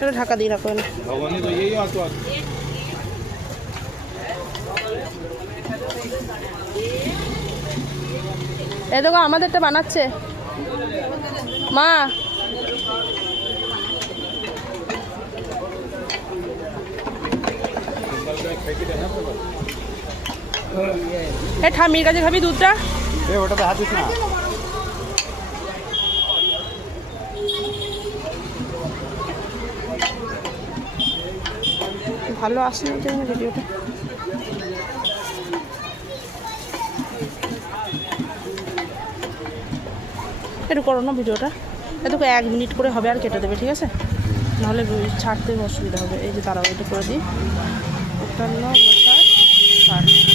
এটা ঢাকা দিয়ে রাখবেন। এই দেখো আমাদেরটা বানাচ্ছে মা। এ ঠাম্মির কাছে খাবি দুধটা? ওটাতে হাত দিস না। ভালো আসেনি তো ভিডিওটা। একটু করো না ভিডিওটা, এটুকু 1 মিনিট করে হবে আর কেটে দেবে, ঠিক আছে? নাহলে ছাড়তে অসুবিধা হবে। এই যে দাঁড়াও, এটা করে দিই 58 59 60।